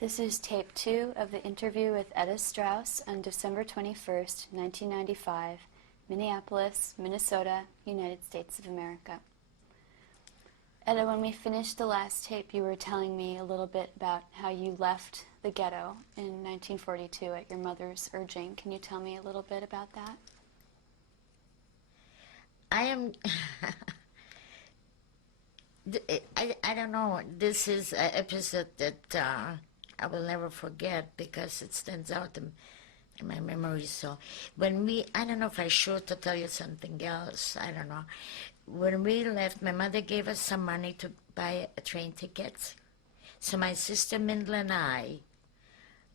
This is tape 2 of the interview with Eda Strauss on December 21st, 1995, Minneapolis, Minnesota, United States of America. Eda, when we finished the last tape, you were telling me a little bit about how you left the ghetto in 1942 at your mother's urging. Can you tell me a little bit about that? I am, I don't know, this is an episode that I will never forget because it stands out in my memory. So when I don't know if I should to tell you something else, I don't know. When we left, my mother gave us some money to buy a train ticket. So my sister Mindel and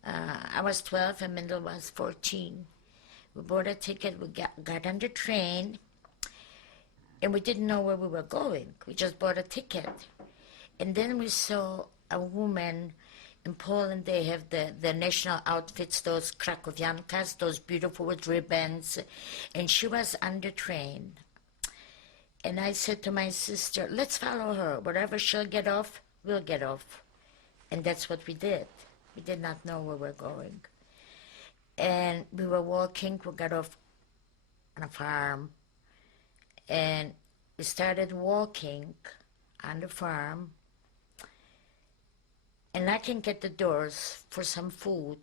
I was 12 and Mindel was 14. We bought a ticket, we got on the train, and we didn't know where we were going. We just bought a ticket. And then we saw a woman in Poland. They have the national outfits, those krakowiankas, those beautiful with ribbons. And she was on the train. And I said to my sister, let's follow her. Wherever she'll get off, we'll get off. And that's what we did. We did not know where we were going. And we were walking. We got off on a farm. And we started walking on the farm and knocking at the doors for some food.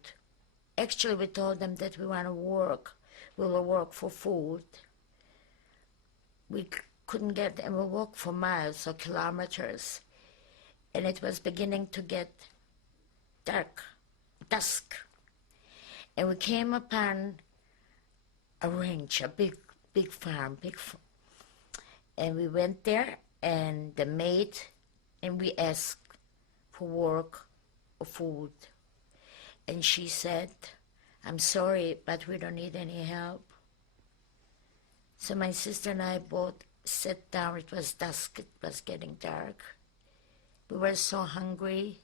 Actually, we told them that we want to work. We will work for food. We couldn't get, and we walked for miles or kilometers. And it was beginning to get dark, dusk. And we came upon a ranch, a big farm, and we went there, and the maid, and we asked for work or food. And she said, I'm sorry, but we don't need any help. So my sister and I both sat down. It was dusk, it was getting dark. We were so hungry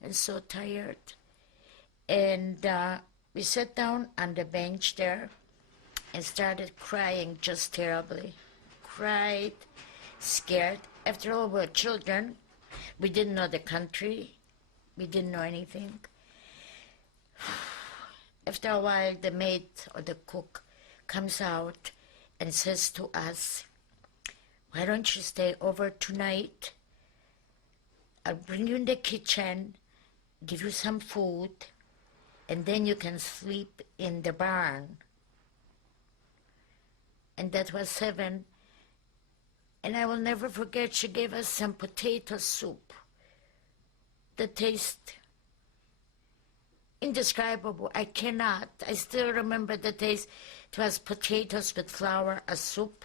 and so tired. And we sat down on the bench there and started crying just terribly. Cried, scared. After all, we were children. We didn't know the country. We didn't know anything. After a while, the maid or the cook comes out and says to us, why don't you stay over tonight? I'll bring you in the kitchen, give you some food, and then you can sleep in the barn. And that was 7. And I will never forget, she gave us some potato soup. The taste, indescribable. I cannot. I still remember the taste. It was potatoes with flour, a soup,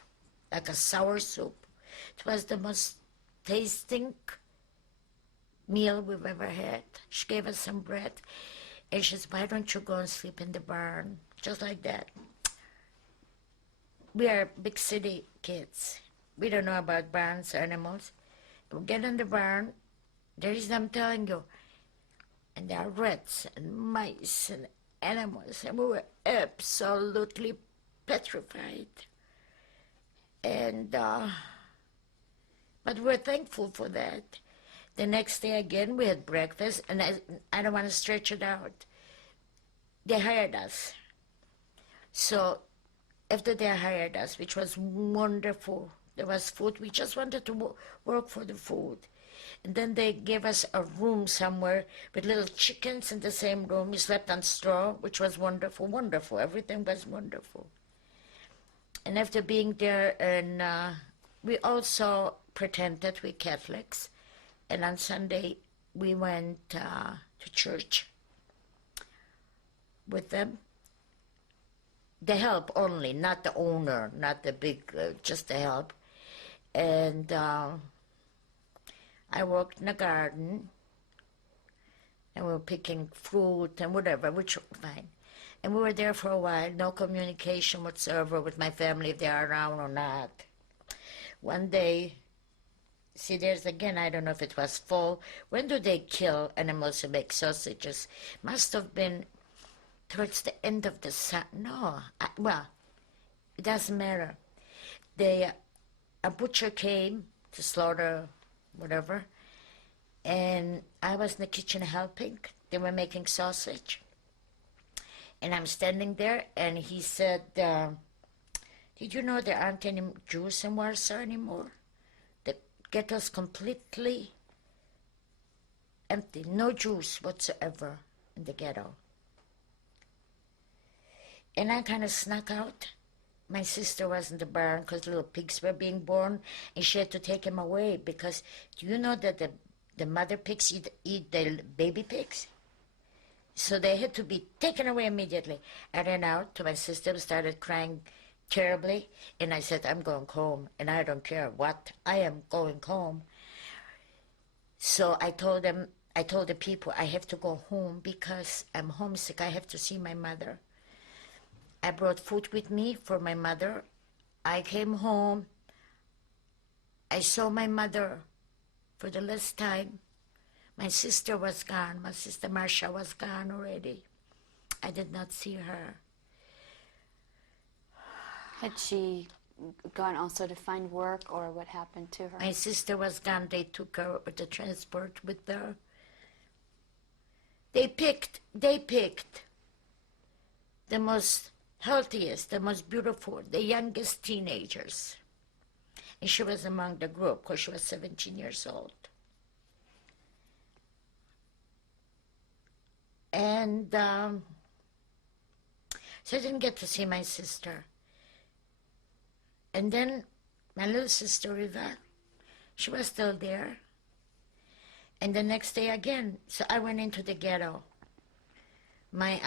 like a sour soup. It was the most tasting meal we've ever had. She gave us some bread. And she said, why don't you go and sleep in the barn? Just like that. We are big city kids. We don't know about barns, animals. We get in the barn, there is, I'm telling you, and there are rats and mice and animals, and we were absolutely petrified. And, but we're thankful for that. The next day again, we had breakfast, and I don't want to stretch it out. They hired us. So after they hired us, which was wonderful, there was food. We just wanted to work for the food. And then they gave us a room somewhere with little chickens in the same room. We slept on straw, which was wonderful, wonderful. Everything was wonderful. And after being there, and we also pretended we Catholics. And on Sunday, we went to church with them. The help only, not the owner, not the big, just the help. And I worked in the garden, and we were picking fruit and whatever, which was fine. And we were there for a while, no communication whatsoever with my family, if they are around or not. One day, see, there's again, I don't know if it was fall. When do they kill animals to make sausages? Must have been towards the end of the summer. No, well, it doesn't matter. A butcher came to slaughter whatever, And I was in the kitchen helping. They were making sausage. And I'm standing there, and he said, did you know there aren't any Jews in Warsaw anymore? The ghetto's completely empty. No Jews whatsoever in the ghetto. And I kind of snuck out. My sister was in the barn because little pigs were being born, and she had to take them away because do you know that the mother pigs eat the baby pigs? So they had to be taken away immediately. I ran out to my sister, started crying terribly, and I said, I'm going home, and I don't care what, I am going home. So I told the people, I have to go home because I'm homesick, I have to see my mother. I brought food with me for my mother. I came home. I saw my mother for the last time. My sister was gone. My sister Marcia was gone already. I did not see her. Had she gone also to find work, or what happened to her? My sister was gone. They took her with the transport with her. They picked the most healthiest, the most beautiful, the youngest teenagers. And she was among the group because she was 17 years old. And so I didn't get to see my sister. And then my little sister, Riva, she was still there. And the next day again, so I went into the ghetto. My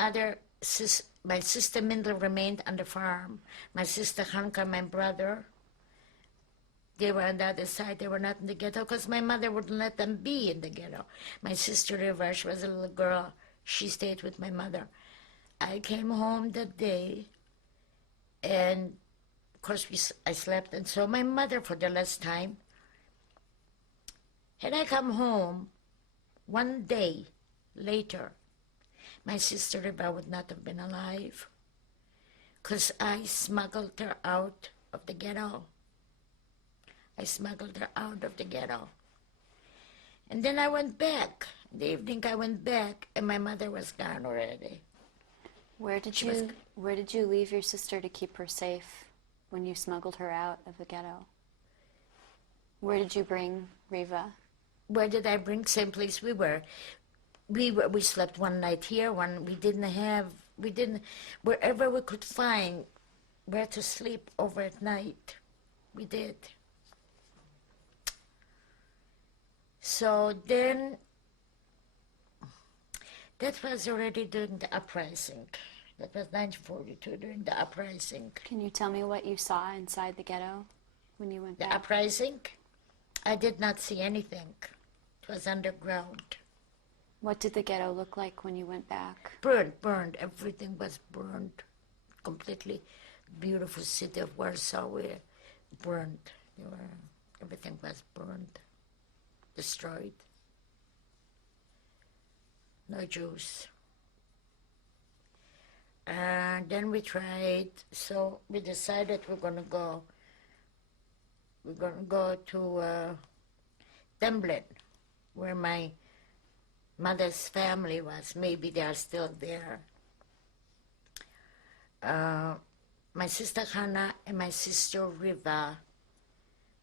sister Mindel remained on the farm. My sister Hanka, my brother, they were on the other side. They were not in the ghetto because my mother wouldn't let them be in the ghetto. My sister Riva, she was a little girl. She stayed with my mother. I came home that day, and of course I slept. And so my mother, for the last time, had I come home one day later, my sister Riva would not have been alive because I smuggled her out of the ghetto. I smuggled her out of the ghetto. And then I went back. In the evening I went back, and my mother was gone already. Where did you leave your sister to keep her safe when you smuggled her out of the ghetto? Where did you bring Riva? Where did I bring? Same place we were. We slept one night here, wherever we could find where to sleep over at night, we did. So then, that was already during the uprising. That was 1942, during the uprising. Can you tell me what you saw inside the ghetto when you went back? The uprising? I did not see anything. It was underground. What did the ghetto look like when you went back? Burned. Everything was burned. Completely beautiful city of Warsaw, burned. Everything was burned, destroyed. No Jews. And then we tried, so we decided we're going to go to Templin, where my mother's family was. Maybe they are still there. My sister Hannah and my sister Riva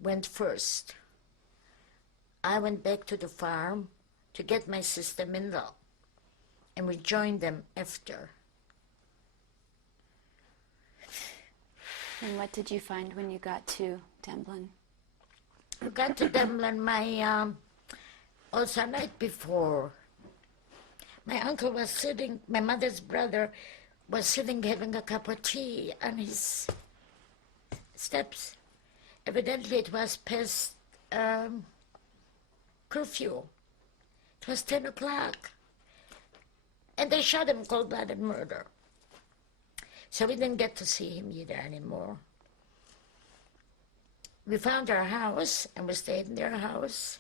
went first. I went back to the farm to get my sister Mindel, and we joined them after. And what did you find when you got to Demblin? We got to Demblin also night before. My uncle was sitting, my mother's brother was sitting having a cup of tea on his steps. Evidently it was past curfew. It was 10 o'clock. And they shot him cold-blooded murder. So we didn't get to see him either anymore. We found our house, and we stayed in their house.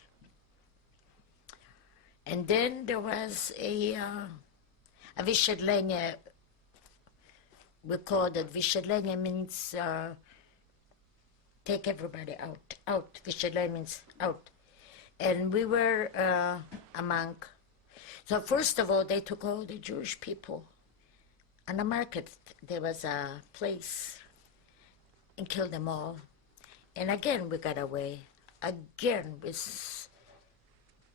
And then there was a wysiedlenie. We called it wysiedlenie, means take everybody out. Wysiedlenie means out. And we were among. So first of all, they took all the Jewish people. On the market, there was a place and killed them all. And again, we got away. Again, we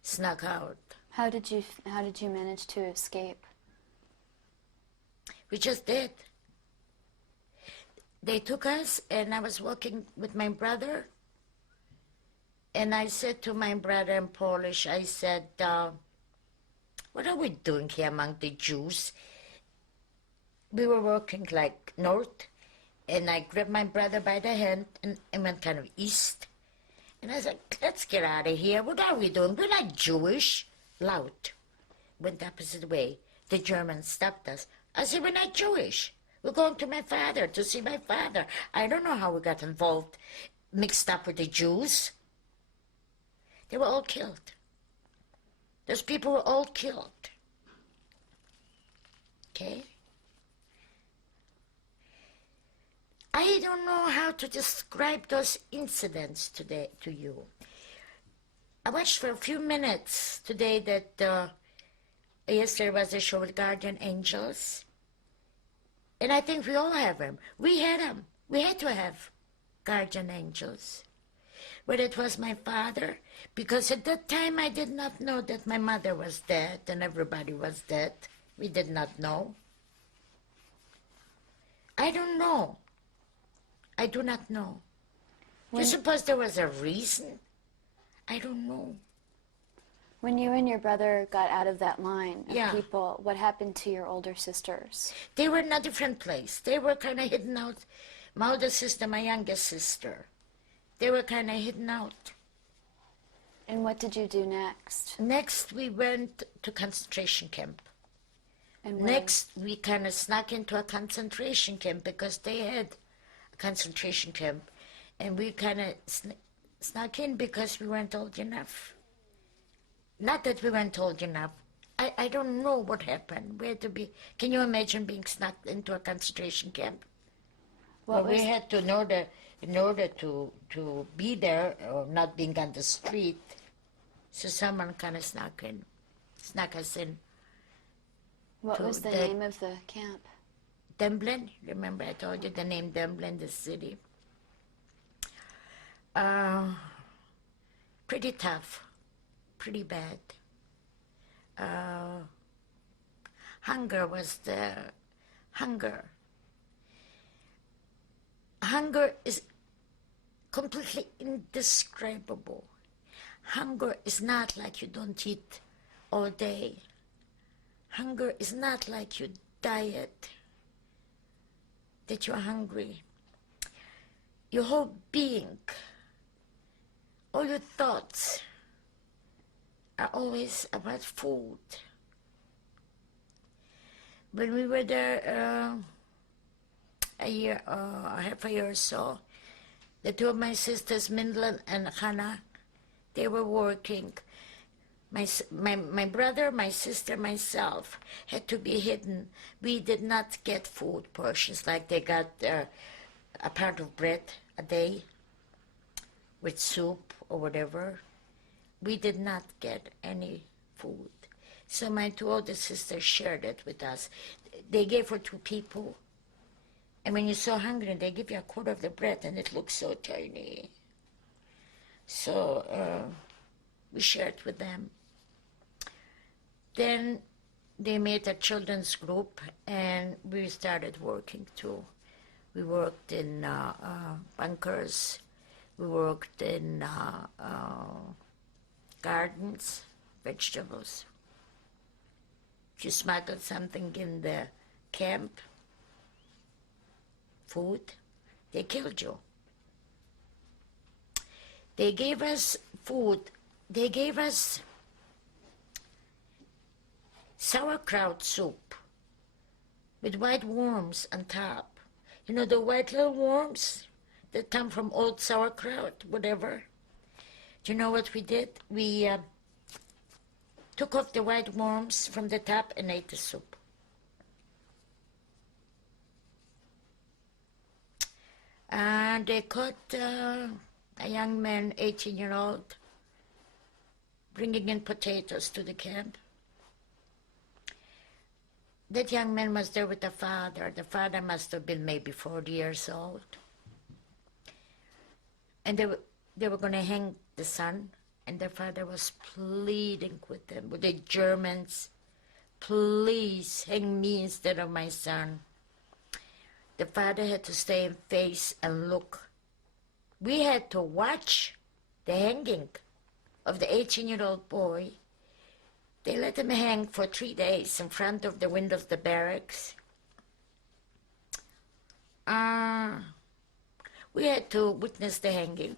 snuck out. How did you manage to escape? We just did. They took us, and I was walking with my brother. And I said to my brother in Polish, I said, what are we doing here among the Jews? We were walking like north, and I grabbed my brother by the hand and went kind of east. And I said, let's get out of here. What are we doing? We're not Jewish. Loud. Went the opposite way. The Germans stopped us. I said, we're not Jewish. We're going to my father, to see my father. I don't know how we got involved, mixed up with the Jews. They were all killed. Those people were all killed. Okay? I don't know how to describe those incidents today to you. I watched for a few minutes today that yesterday was a show with guardian angels. And I think we all have them. We had them. We had to have guardian angels. Whether it was my father, because at that time I did not know that my mother was dead and everybody was dead. We did not know. I don't know. I do not know. Do you suppose there was a reason? I don't know. When you and your brother got out of that line of Yeah. people, what happened to your older sisters? They were in a different place. They were kind of hidden out. My older sister, my youngest sister, they were kind of hidden out. And what did you do next? Next, we went to concentration camp. And where? Next, we kind of snuck into a concentration camp because they had a concentration camp. And we kind of snuck in because we weren't old enough. Not that we weren't old enough. I don't know what happened. We had to be. Can you imagine being snuck into a concentration camp? What Well, we was- had to know that in order to be there or not being on the street. So someone kind of snuck us in. What to was the the- name of the camp? Demblin, remember I told you the name Demblin, the city. Pretty tough, pretty bad. Hunger was the hunger. Hunger is completely indescribable. Hunger is not like you don't eat all day. Hunger is not like you diet, that you're hungry. Your whole being, all your thoughts are always about food. When we were there half a year or so, the two of my sisters, Mindlin and Hannah, they were working. My brother, my sister, myself had to be hidden. We did not get food portions like they got a pound of bread a day with soup or whatever. We did not get any food. So my two older sisters shared it with us. They gave for two people. And when you're so hungry, they give you a quarter of the bread and it looks so tiny. So we shared with them. Then they made a children's group and we started working too. We worked in bunkers. We worked in gardens, vegetables. If you smuggled something in the camp, food, they killed you. They gave us food. They gave us sauerkraut soup with white worms on top. You know the white little worms that come from old sauerkraut, whatever. Do you know what we did? We took off the white worms from the top and ate the soup. And they caught a young man, 18-year-old, bringing in potatoes to the camp. That young man was there with the father. The father must have been maybe 40 years old. And they were going to hang the son, and their father was pleading with them, with the Germans, please hang me instead of my son. The father had to stay and face and look. We had to watch the hanging of the 18-year-old boy. They let him hang for 3 days in front of the window of the barracks. We had to witness the hanging.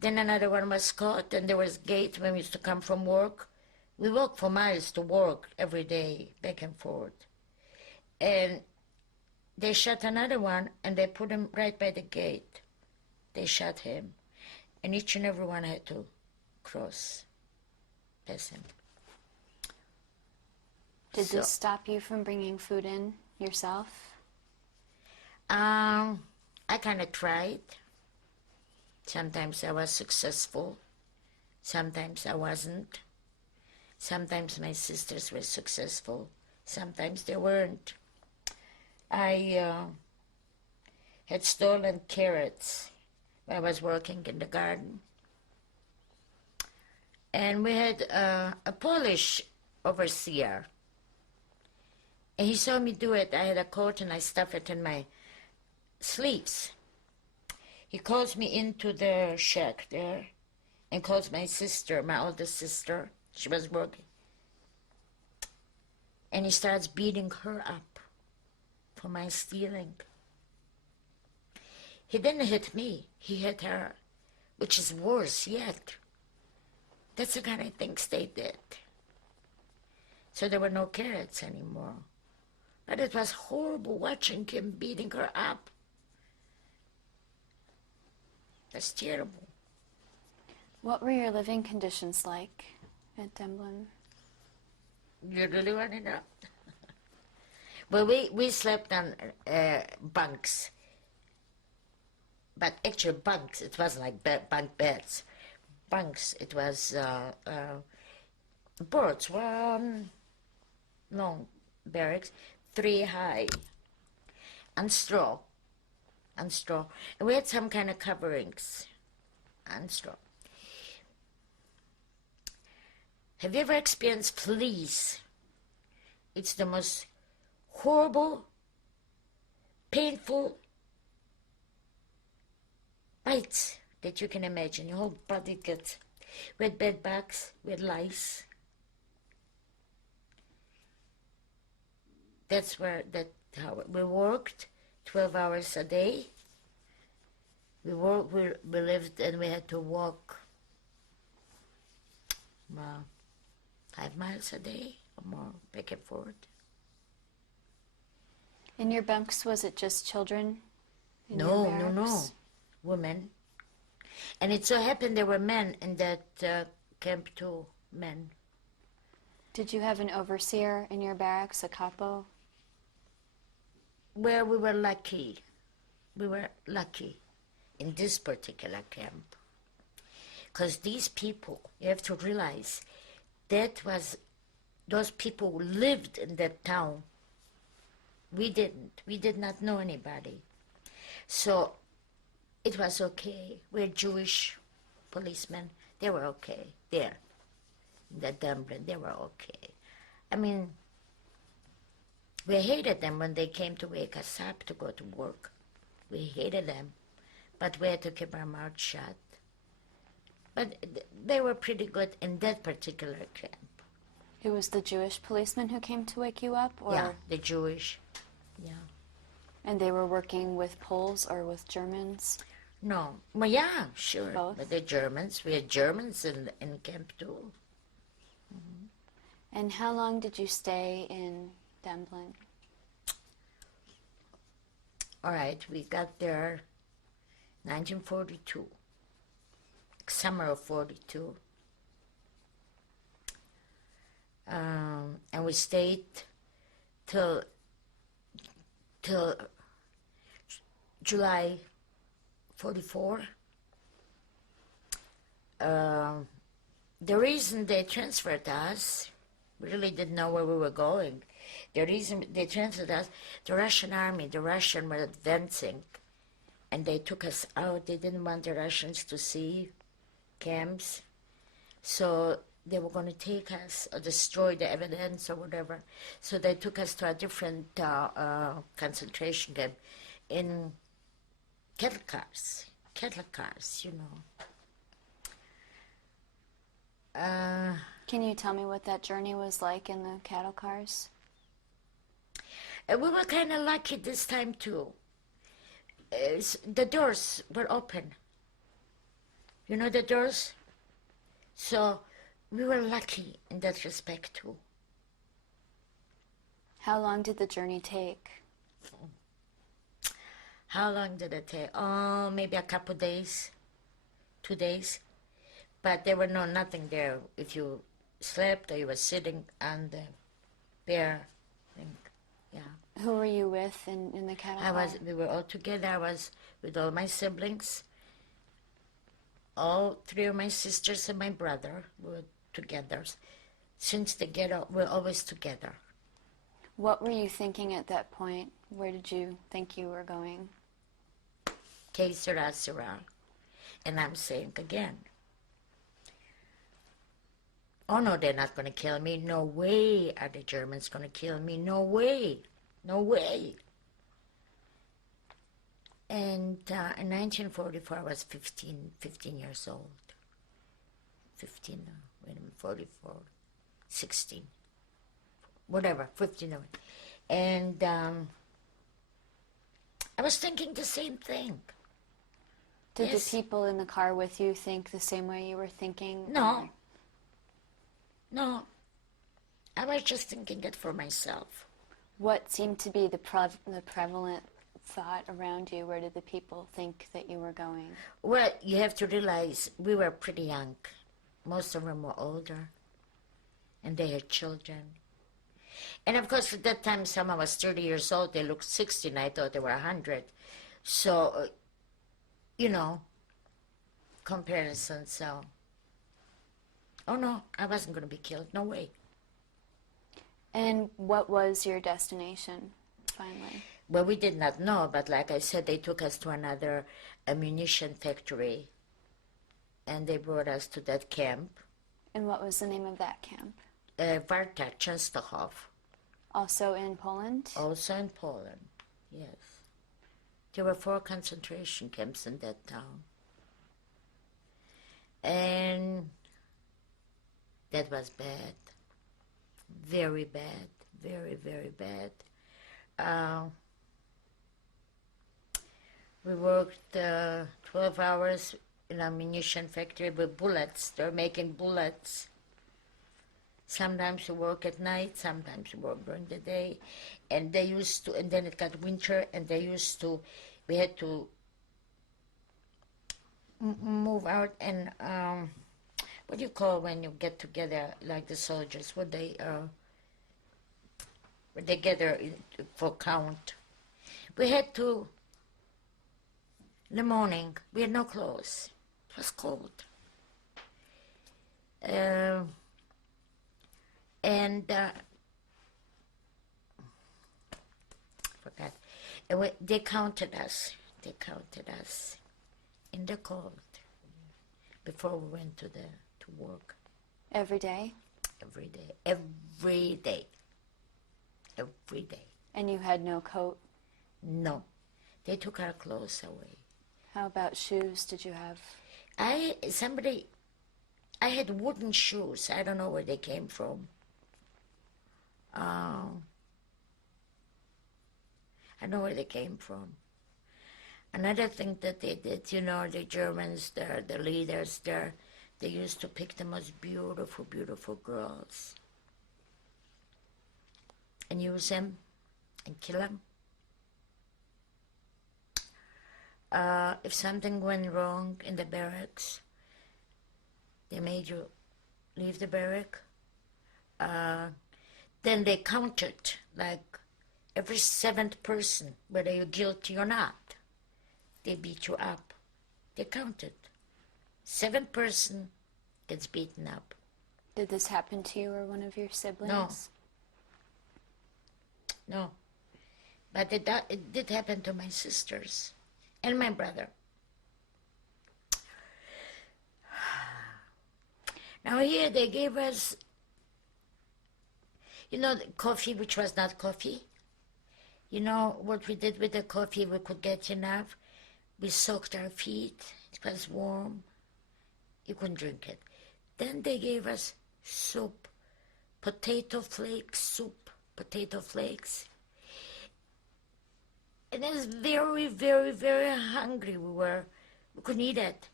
Then another one was caught, and there was a gate when we used to come from work. We walked for miles to work every day, back and forth. And they shot another one, and they put him right by the gate. They shot him. And each and every one had to cross, pass him. Did this stop you from bringing food in yourself? I kind of tried. Sometimes I was successful. Sometimes I wasn't. Sometimes my sisters were successful. Sometimes they weren't. I had stolen carrots when I was working in the garden. And we had a Polish overseer. And he saw me do it. I had a coat and I stuffed it in my sleeves. He calls me into the shack there and calls my sister, my oldest sister. She was working. And he starts beating her up for my stealing. He didn't hit me. He hit her, which is worse yet. That's the kind of things they did. So there were no carrots anymore. But it was horrible watching him beating her up. That's terrible. What were your living conditions like at Demblin? You really want to know? Well, we slept on bunks. But actually bunks, it wasn't like bunk beds. Bunks, it was boards, one long barracks, 3 high, and straw. And we had some kind of coverings and straw. Have you ever experienced fleas? It's the most horrible, painful bites that you can imagine. Your whole body gets with bed bugs, with lice. That's how we worked. 12 hours a day. We lived, and we had to walk 5 miles a day or more, back and forth. In your bunks, was it just children? No. Women. And it so happened there were men in that camp too, men. Did you have an overseer in your barracks, a capo? Well, we were lucky. We were lucky in this particular camp. Because these people, you have to realize, those people who lived in that town. We didn't. We did not know anybody. So it was okay. We're Jewish policemen. They were okay there. In the Dublin, they were okay. I mean, we hated them when they came to wake us up to go to work. We hated them, but we had to keep our mouth shut. But they were pretty good in that particular camp. It was the Jewish policemen who came to wake you up? Or? Yeah, the Jewish, yeah. And they were working with Poles or with Germans? No, well, yeah, sure. Both? But the Germans, we had Germans in camp too. Mm-hmm. And how long did you stay in Demblin? All right, we got there 1942, summer of 42. And we stayed till July 44. the reason they transferred us, we really didn't know where we were going. The reason they transferred us, the Russian army, the Russians were advancing, and they took us out. They didn't want the Russians to see camps, so they were going to take us or destroy the evidence or whatever. So they took us to a different concentration camp in cattle cars, you know. Can you tell me what that journey was like in the cattle cars? We were kind of lucky this time too. The doors were open. You know the doors? So we were lucky in that respect too. How long did the journey take? How long did it take? Oh, maybe a couple days, 2 days. But there were nothing there. If you slept or you were sitting on the bare thing, yeah. Who were you with in the cattle car? We were all together. I was with all my siblings. All three of my sisters and my brother were together. Since the ghetto, we're always together. What were you thinking at that point? Where did you think you were going? Que sera, sera. And I'm saying again, oh no, they're not going to kill me. No way are the Germans going to kill me. No way. No way. And in 1944, I was 15 years old. 15, wait a minute, 44, 16. Whatever, 15. And I was thinking the same thing. Did Yes. the people in the car with you think the same way you were thinking? No. No. I was just thinking it for myself. What seemed to be the prevalent thought around you? Where did the people think that you were going? Well, you have to realize we were pretty young. Most of them were older. And they had children. And of course, at that time, someone was 30 years old. They looked 60, and I thought they were 100. So, you know, comparison, so. Oh, no, I wasn't going to be killed. No way. And what was your destination, finally? Well, we did not know, but like I said, they took us to another ammunition factory, and they brought us to that camp. And what was the name of that camp? Warta, Częstochow. Also in Poland? Also in Poland, yes. There were 4 concentration camps in that town. And that was bad. Very bad. Very, very bad. We worked 12 hours in a munition factory with bullets. They're making bullets. Sometimes you work at night, sometimes you work during the day. And they used to, and then it got winter, and they used to, we had to move out and, what do you call when you get together, like the soldiers, when they gather for count. We had to, in the morning, we had no clothes. It was cold. Forgot. They counted us. They counted us in the cold before we went to work. Every day? Every day. Every day. Every day. And you had no coat? No. They took our clothes away. How about shoes did you have? I had wooden shoes. I don't know where they came from. I know where they came from. Another thing that they did, you know, the Germans, the leaders there, they used to pick the most beautiful, beautiful girls and use them and kill them. If something went wrong in the barracks, they made you leave the barrack. Then they counted, like every 7th person, whether you're guilty or not. They beat you up. They counted. 7th person gets beaten up. Did this happen to you or one of your siblings? No. But it did happen to my sisters and my brother. Now here they gave us, the coffee, which was not coffee. You know what we did with the coffee? We could get enough. We soaked our feet. It was warm. You couldn't drink it. Then they gave us soup, potato flakes soup, potato flakes. And I was very, very, very hungry we were. We couldn't eat it.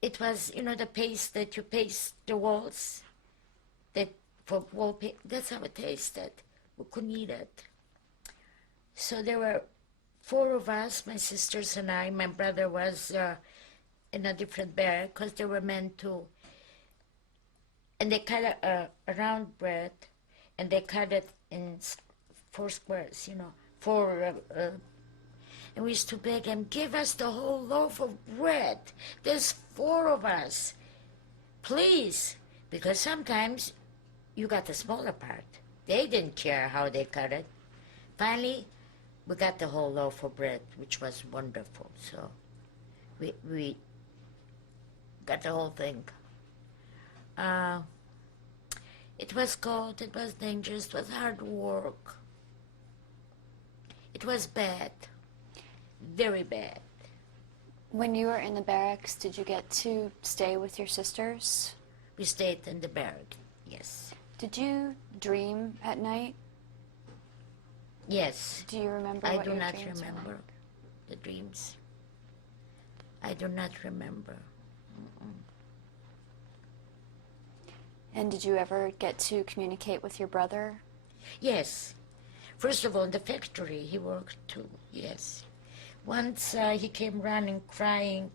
It was, the paste that you paste the walls, that for wallpaper. That's how it tasted. We couldn't eat it. So there were 4 of us, my sisters and I. My brother was in a different barrack because they were men too. And they cut a round bread, and they cut it in 4 squares, 4. And we used to beg him, give us the whole loaf of bread. There's 4 of us. Please. Because sometimes you got the smaller part. They didn't care how they cut it. Finally, we got the whole loaf of bread, which was wonderful. So we got the whole thing. It was cold, it was dangerous, it was hard work. It was bad, very bad. When you were in the barracks, did you get to stay with your sisters? We stayed in the barrack, yes. Did you dream at night? Yes. Do you remember I what do your not dreams were remember like? the dreams. I do not remember. And did you ever get to communicate with your brother? Yes. First of all, in the factory, he worked too, yes. Once he came running, crying.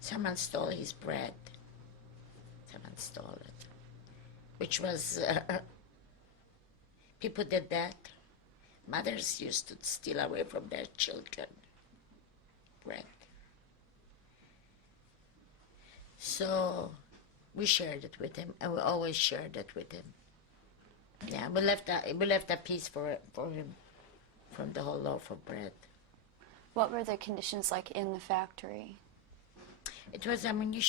Someone stole his bread. Someone stole it. Which was, people did that. Mothers used to steal away from their children bread. So we shared it with him, and we always shared it with him. Yeah, we left a piece for him from the whole loaf of bread. What were the conditions like in the factory? It was ammunition.